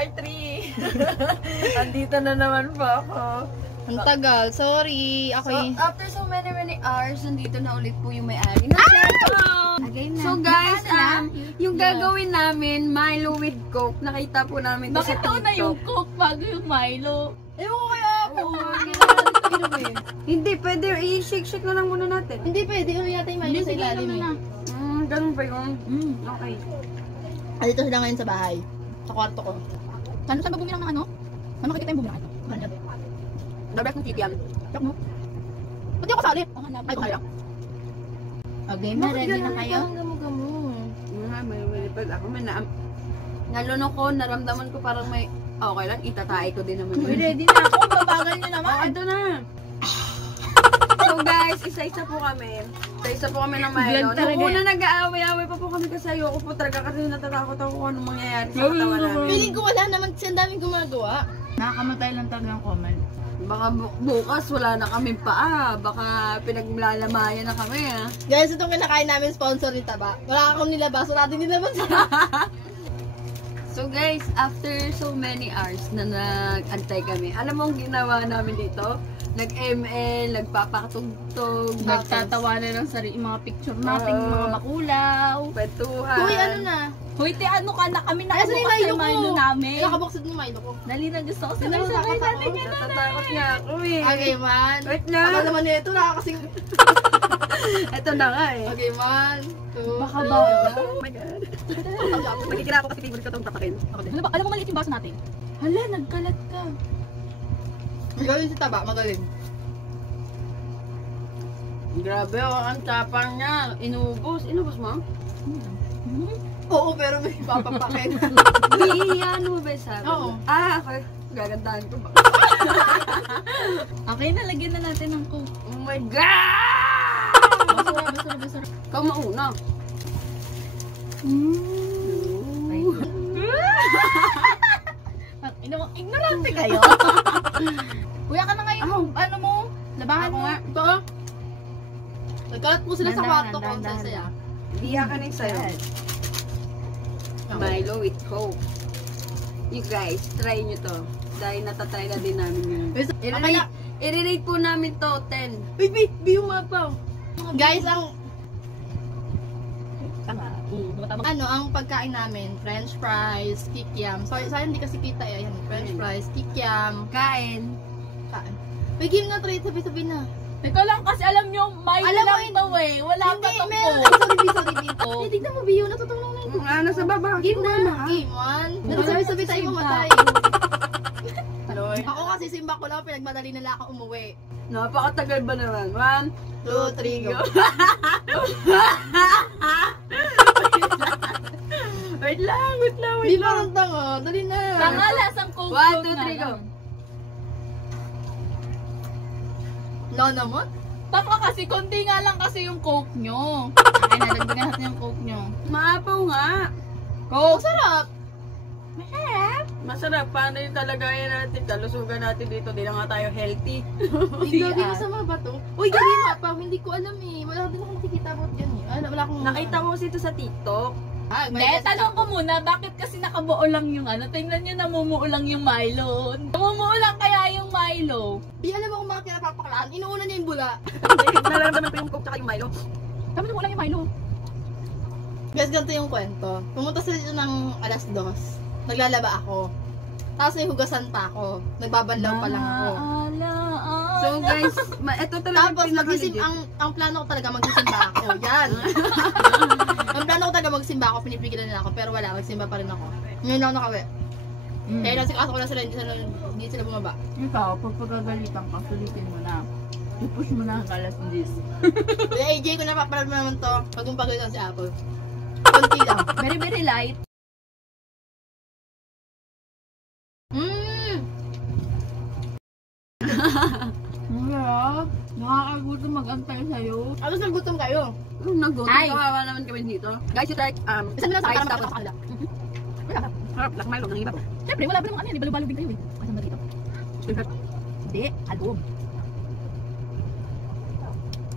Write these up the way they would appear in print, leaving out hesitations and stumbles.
part 3. Andito na naman po ako. Ang tagal. Sorry. So, after so many hours, nandito na ulit po yung may-ari. So guys, yung gagawin namin, Milo with Coke. Nakita po namin ito sa TikTok. Bakit na yung Coke bago yung Milo? Ewan ko kaya po. Hindi, pwede. I-shake na lang muna natin. Hindi pwede. Ano yata yung Milo sa ilalim eh. Ganun ba yun? Okay. Dito sila ngayon sa bahay. Sa kwarto ko. Saan ba bumilang ng ano? Saan makikita yung bumilang ito? Dabrak ng titi yan. Check mo. Ba't di ako kasali? Ay, kaya. Okay, na ready na kayo? May ako. Nalunok ko, naramdaman ko parang may... Okay lang, itatay ko din naman. Ready na ako. Babagal nyo naman. Ito na. So guys, isa-isa po kami. Isa-isa po kami ng Milo. Nung una nag-aaway-aaway pa po kami kasi ayoko po talaga kasi natatakot ako kung anong mangyayari sa katawan namin. Feeling ko wala naman kasi ang daming gumagawa. Nakakamatay lang talaga ng comment. Baka bukas wala na kami paa. Baka pinaglalamayan na kami Guys, itong kinakain namin sponsor ni Taba. Wala akong nilabas. Wala din nilabas. So guys, after so many hours na nag-antay kami, alam mo ang ginawa namin dito? Nag-ML, nagpapakatugtog, Nagtatawanan ng sarili, mga picture natin, mga makulaw. Kwentuhan. Uy, ano na? Hoy, te, ano ka na? Kami na Ay, saan yung Milo ko? Milo namin. Nakabuksid mo Milo ko. Dali na, gusto ko Sino sabay-sabay nakakatakot? natin yan. Natatakot nga ako eh. Okay, man. Wait lang. Ako naman nito, nakakasing... Ito na nga eh. Okay, man. Baka ba? Oh my God. Magkikira ako kasi favorite ko itong tapakin. Ano ba? Alam mo maliit yung baso natin. Hala, nagkalat ka. Magaling si Taba, magaling. Grabe oh, ang tapang niya. Inubos. Inubos mo? Oo, pero may papapakin. Ano mo ba sabi? Oo. Okay. Gagandahan ko ba? Okay, nalagyan na natin ng Coke. Oh my God! Basura. Ikaw mauna. Ignorante kayo. Kuya ka na ngayon. Ano mo? Labahan mo. Ito. Nagkalat po sila sa kwarto ko. Ang saya. Biya ka na yung sayo. Milo with Coke. You guys, try nyo to. Dahil natatry na din namin yun. I-rate po namin to 10. Wait, umapaw. Guys, ang ang pagkain namin, french fries, kikiam. Sayang hindi kasi kita eh. Ayan, french fries, kikiam. Kain. Bigyan na try, sabi na. Teka lang kasi alam nyo, Milo Alam mo lang daw eh. Wala pa tong meron. Coke. Sorry, dito. Tignan mo, Bio, natutulong na yun. Nasa baba. Game na. Game, man. Sabi tayo mamatay. Ako kasi simba ko lang, pinagmadali nila ako umuwi. Napakatagal ba naman? 1, 2, 3, go. Wait lang. Di parang tanga. Dali na. Tanga, lasang Coke. 1, 2, 3, go. No naman? Tama kasi, konti nga lang kasi yung Coke nyo. Ay, nadagdagan natin yung Coke nyo. Maapaw nga. Coke. Sarap. Masarap. Paano yung talagayan natin? Kalusugan natin dito. Di na nga tayo healthy. Hindi gagi masama ba to? Uy, gagi mapaw. Hindi ko alam eh. Wala din akong nakikita about yan eh. Wala akong... Nakita ko kasi ito sa TikTok. Hindi, tanong ko muna, bakit kasi nakabuo lang yung ano? Tingnan nyo, namumuo lang yung Milo. Namumuo lang kaya yung Milo. Di alam mo kung bakit napapakalaan. Inuuna niya yung bula. Nararamdaman ko yung Coke tsaka yung Milo. Kami namumuo lang yung Milo. Guys, ganito yung kwento. Pumunta sila dito ng 2:00. Naglalaba ako. Tapos may hugasan pa ako. Nagbabanlaw pa lang ako. So guys, ito talaga Tapos ang plano ko talaga magsisimba ako. Yan. Ang plano ko talaga magsimba ako, pinipigilan nila ako, pero wala, magsimba pa rin ako. Ngayon ako nakawi. Kaya nasikaso ko na sila, hindi sila bumaba. Ikaw, pag pagkagalitan ka, sulitin mo na. I-push mo na ang kalas ng dis. Kaya AJ ko napapalad mo naman to, pag yung pagalitan si Apple. Konti lang. Very, very light. Wala. Nakakagutom mag-antay sa'yo. Ano nagutom kayo? Nagutom. Ay. Kawawa naman kami dito. Guys, you try, Isang lang sa rice para tapos. sa kanila. Harap, black Milo, nang iba. Siyempre, wala pa namang ano yan. Balo-balo din kayo eh. Kasama na dito. Hindi, album.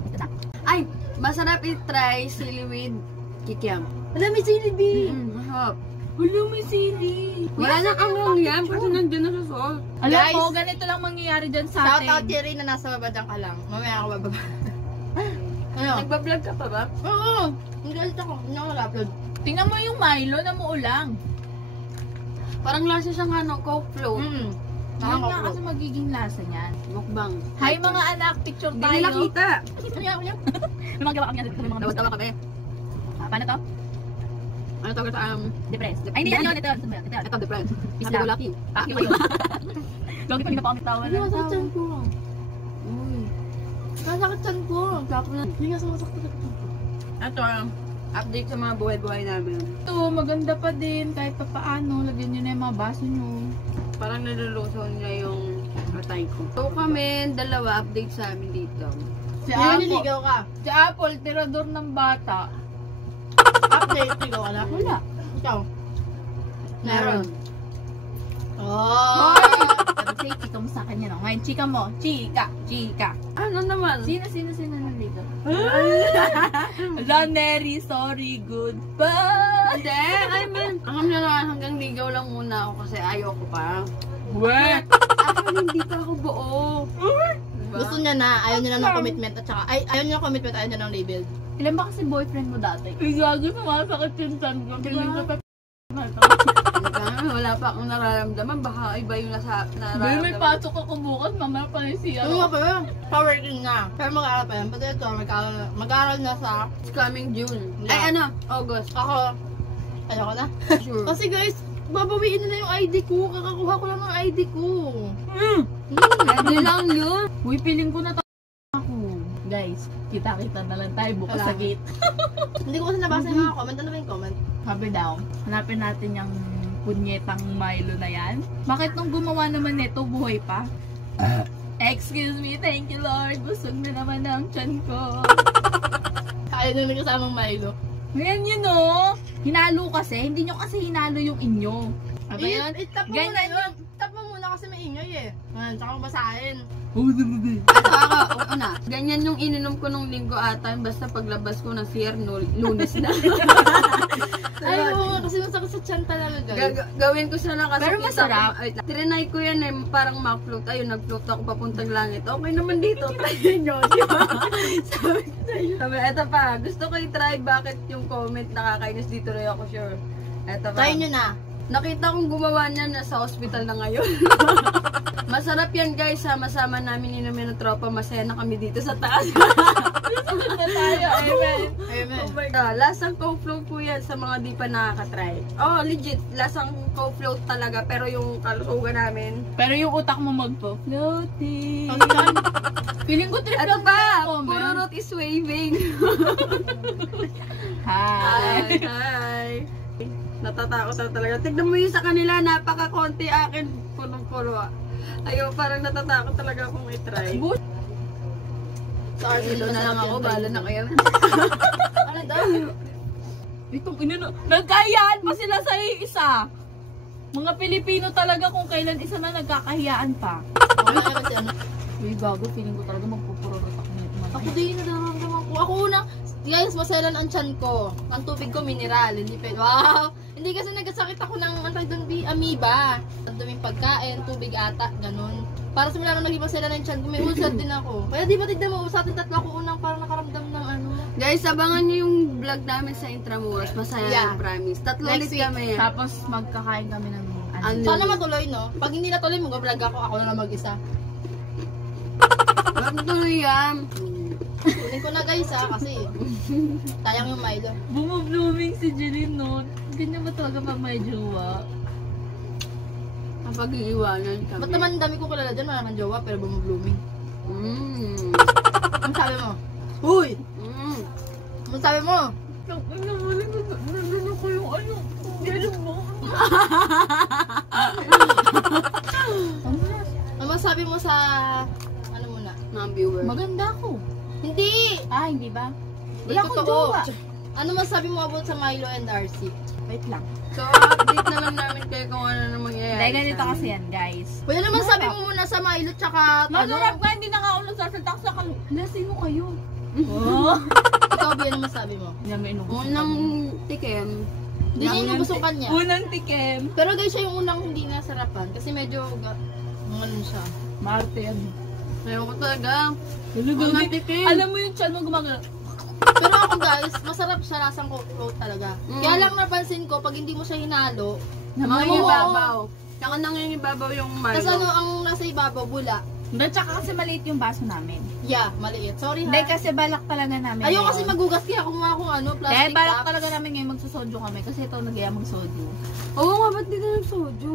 Ito na. Ay, masarap i-try sili with kikiam. Wala, may sili, B. Masarap. Wala, may sili. Wala na ang yan kasi nandiyan na sa salt. Alam Guys, mo, ganito lang mangyayari dyan sa Shout out atin. Cherry na nasa baba dyan ka lang. Mamaya ako bababa. Ano? Nagbablog ka pa ba? Oo. Hindi ulit ako. Hindi ako nag-upload. Tingnan mo yung Milo na muulang. Parang lasa siyang ano, Coke float. Mm. Yan nga kasi magiging lasa niyan. Mukbang. Hi mga anak, picture Hindi tayo. nila kita. May mga gawa kami dito, may mga Tawa-tawa kami. Paano to? Ano tawag ito? Depressed. Ay, hindi, ano, ito. Ito, the friend. Isla. Sabi ko lucky. Pakyo kayo. Lagi pa rin pa kami tawa Hindi lang. masakit chan ko. Uy. Masakit chan ko. Gapo na. Hindi nga sumasakit chan ko. Ito, update sa mga buhay-buhay namin. Ito, maganda pa din. Kahit pa paano, lagyan nyo na yung mga baso nyo. Parang nalulusaw niya yung atay ko. So kami, dalawa update sa amin dito. Si Hindi Apple, niligaw ka. si Apple, tirador ng bata. Update, ligaw ka na. Wala. Ikaw. Meron. Oh! Say, chika mo sa kanya, no? Ngayon, chika mo. Chika. Ano naman? Sino naligaw? Wala, Neri. Sorry, goodbye. Hindi, I mean, ang nyo naman hanggang ligaw lang muna ako kasi ayoko pa. Wet. Actually, hindi pa ako buo. Diba? Gusto niya na. Ayaw niya na ng commitment. At saka, ayaw niya ng commitment. Ayaw niya ng label. Ilan ba kasi boyfriend mo dati? Ay, gago, sumasakit yung chan ko. Feeling ko pa Wala pa akong nararamdaman. Baka iba yung nasa Dahil nararamdaman. may pasok ako bukas, mamaya pa rin siya. Ano nga pa yun? Pa-working na. Pero mag-aaral pa yan. Pati ito, mag-aaral na sa... It's coming June. Yeah. Ay, ano? August. Ako, ayoko na. Sure. Kasi guys, babawiin nila yung ID ko. Kakakuha ko lang ng ID ko. Hindi lang yun. Uy, piling ko na ako. Guys, kita-kita na lang tayo bukas Wala. sa gate. Hindi ko kasi nabasa yung mga comment. Ano ba yung comment? Sabi daw, hanapin natin yung punyetang Milo na yan. Bakit nung gumawa naman nito, buhay pa? Excuse me, thank you Lord. Busog na naman ang tiyan ko. Kaya nung nagkasamang Milo. Ngayon yun o. Hinalo kasi. Hindi nyo kasi hinalo yung inyo. Aba yan? Tap mo Ganyan muna yun. Tap mo muna kasi may inyoy eh. Ayan, tsaka mabasahin. Ito ako, una. Ganyan yung ininom ko nung linggo ata. Basta paglabas ko ng CR, Lunes na. Ay, oo, kasi masakit sa tiyan talaga guys. Gawin ko sana kasi Pero masarap. Trinay ko yan eh, parang ma-float. Ayun, nag-float ako papuntang langit. Okay naman dito, try nyo. Sabi, eto pa, gusto ko i-try bakit yung comment nakakainis dito rin ako sure. Eto pa. Try nyo na. Nakita kong gumawa niya nasa hospital na ngayon. Masarap yan guys, sama-sama namin inumin ng tropa. Masaya na kami dito sa taas. Sunod na tayo. Amen. Amen. Oh my God. Lasang coke float po yan sa mga di pa nakakatry. Oh, legit. Lasang coke float talaga. Pero yung kalusugan namin. Pero yung utak mo magpo-floating. Feeling ko trip Ito lang pa! ako, Puro man. root is waving. Hi. Hi! Natatakot na talaga. Tignan mo yung sa kanila. Napaka-konti akin. Punong-puno. Ayaw, parang natatakot talaga akong i-try. Sorry, Ilo na lang ako. Bahala na kayo. Ano daw? Itong inano, nagkahiyaan pa sila sa isa. Mga Pilipino talaga kung kailan isa na nagkakahiyaan pa. Wala naman si ano. Uy, gago, feeling ko talaga magpupururot ako nito. Ako din, nararamdaman ko. Ako una, guys, maselan ang tiyan ko. Ang tubig ko, mineral. Hindi pwede. Wow! Hindi kasi nagkasakit ako ng antay doon di amoeba. Ang duming pagkain, tubig ata, ganun. Para simula nung naging maselan ang tiyan ko, may ulcer din ako. Kaya di ba tignan mo, sa atin tatlo ako unang parang nakaramdam ng ano. Guys, abangan nyo yung vlog namin sa Intramuros. Masaya Yeah. yung promise. Tatlo Next ulit week. kami. Tapos magkakain kami ng Ano? Sana matuloy, no? Pag hindi natuloy, mag-vlog ako na lang mag-isa. Wag tuloy yan. Kunin ko na guys kasi tayang yung Milo. Bumublooming si Jeline, no? Ganyan ba talaga pag may jowa? Ang pag-iiwanan kami. Ba't naman dami ko kilala dyan, wala naman jowa, pero bumublooming. Ano sabi mo? Uy! Ano sabi mo? Nandun ko yung ano. Ganun mo. Ano masabi mo sa... Ano muna? Mga viewers. Maganda ako. Hindi! Ah, hindi ba? Wala akong jowa. Ano masabi mo about sa Milo and RC? Wait lang. So, update na lang namin kayo kung ano na mangyayari. Dahil ganito sa amin. kasi yan, guys. Wala naman sabi mo muna sa Milo tsaka... Masarap ka, hindi na nga ako nagsasalita sa kan. Lasing mo kayo. Oh. Ikaw, Bia, ano masabi mo? Hindi namin inubos. Unang tikim, Hindi niya inubos yung kanya. Unang tikim. Pero guys, siya yung unang hindi nasarapan. Kasi medyo, ano siya. Marte yan. Ayaw ko talaga. Unang Unang tikim. Alam mo yung chan mo gumagana. Pero ako guys, masarap siya, lasang coconut talaga. Kaya lang napansin ko, pag hindi mo siya hinalo, Nangingibabaw. Tsaka nangingibabaw yung Milo. tapos ano ang nasa ibabaw, bula. Hindi, tsaka kasi maliit yung baso namin. Yeah, maliit. Sorry Hindi, ha. kasi balak talaga namin. Ayaw ngayon. kasi magugas kaya kumuha akong ano, Dahil plastic balak cup. talaga namin ngayon magsusojo kami kasi ito nag-iya magsojo. Oo nga, ba't di ka nagsoju?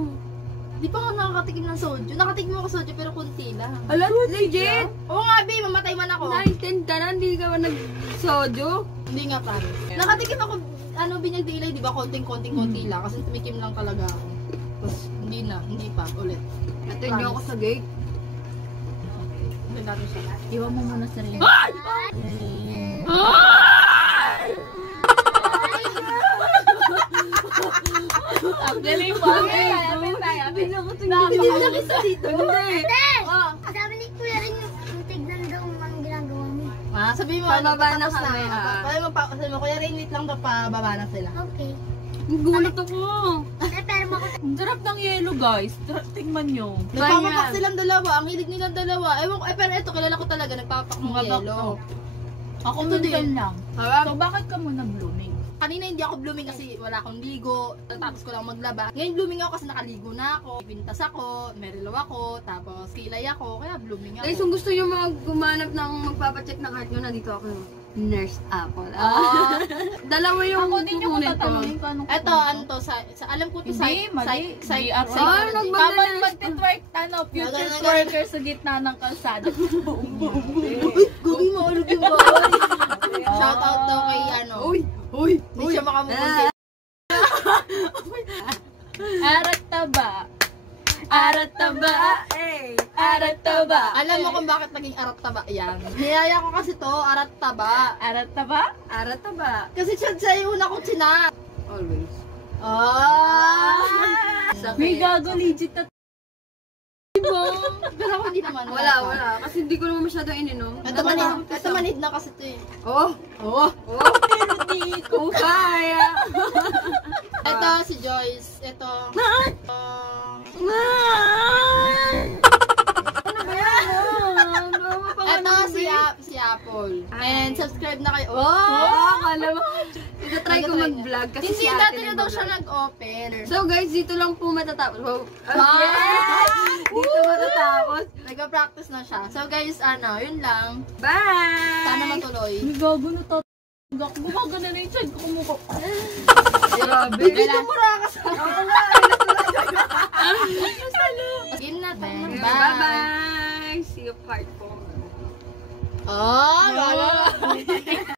Di pa nga nakakatikim ng soju. Nakatikim ako soju pero kunti lang. Alam, legit? Oo nga, babe, mamatay man ako. 9-10 ka na, hindi ka ba nagsoju? Hindi nga pare. Nakatikim ako, ano, binyag dilay, di ba? Konting-konti lang. Kasi tumikim lang talaga ako. Tapos, hindi pa, ulit. Natin niyo ako sa gate. Hindi natin siya. Iwan mo muna sa rin. Ang galing mo. Apin tayo. Hindi na kasi dito. Hindi. Oh, Sabi ni Kuya rin yung tignan daw anong ginagawa mo. sabi mo, Pababa na tapos kami, ah. Sabi mo, kuya Rain, wait lang daw, pababa na sila. Okay. Gulat ako. Pero mo Ang sarap ng yelo, guys. Tingnan nyo. Nagpapapak silang dalawa, ang hilig nilang dalawa. Ewan ko, pero ito, kilala ko talaga, nagpapapak ng Mga yelo. bakto. Ako Ito minsan din. lang. Harap. So, bakit ka muna blooming? Kanina hindi ako blooming kasi wala akong ligo, tapos ko lang maglaba. Ngayon blooming ako kasi nakaligo na ako, pintas ako, merilaw ako, tapos kilay ako, kaya blooming ako. Guys, kung gusto nyo gumanap ng magpapacheck ng heart nyo, nandito ako. Nurse Apple. Dalawa yung Ako din yung kukunin ko. tatanungin ko anong Eto, ano to, alam ko to, Hindi, mali. psych, DRY. psychology. Habang magtitwerk, future Nagano- twerker sa gitna ng kalsada. Gugi mo, ulog yung bawal. Shout out daw kay ano. Uy! Hindi siya makamukon kay... Arat taba. Arat taba. Hey! Arat taba. Alam mo kung bakit naging arat taba yan? Niyaya ko kasi to, arat taba. Arat taba? Arata ba? Kasi siya yung una kong chinap. Always. May gago legit na Pero ako hindi naman. Wala. Kasi hindi ko naman masyado ininom. Ito manid na kasi to eh. Oh! pero di ko. Kung kaya! Ito si Joyce. Ito. Ano ba yan? Ito si Apple. And subscribe na kayo. Akala mo. Itatry ko mag-vlog kasi Hindi, si ate dati na daw nag-vlog. siya nag-open. So guys, dito lang po matatapos. Wow. Dito matatapos. Nag-practice na siya. So guys, yun lang. Bye! Sana matuloy. May gago na to. Gumagana na yung chan ko kumukha. Grabe. Dito mura ka sa... Oo nga. Yun na, tama. Bye-bye! See you part 4. Oh, wala.